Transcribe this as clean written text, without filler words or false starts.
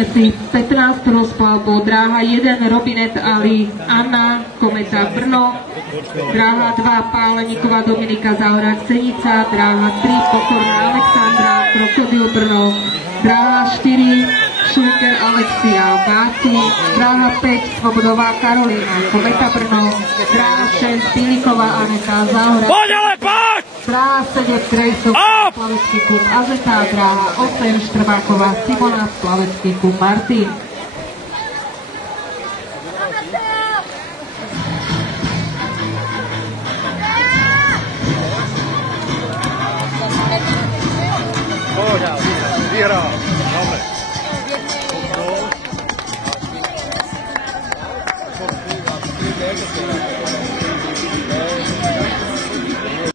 Vyberajme si 15. rozplavbu. Dráha 1 Robinet Ali Anna, Kometa Brno. Dráha 2 Páleníková Dominika Zahorák Senica. Dráha 3 Pokorná Alexandra, Krokodil Brno. Dráha 4 Šulker Alexia Váci. Dráha 5 Svobodová Karolína, Kometa Brno. Dráha 6 Piliková Aneta Zahorák. Dráha 7 Krejsov, Plavecký klub AZK, dráha 8 Štrváková Simona, Plavecký klub Martin. Vyhral. Dobre.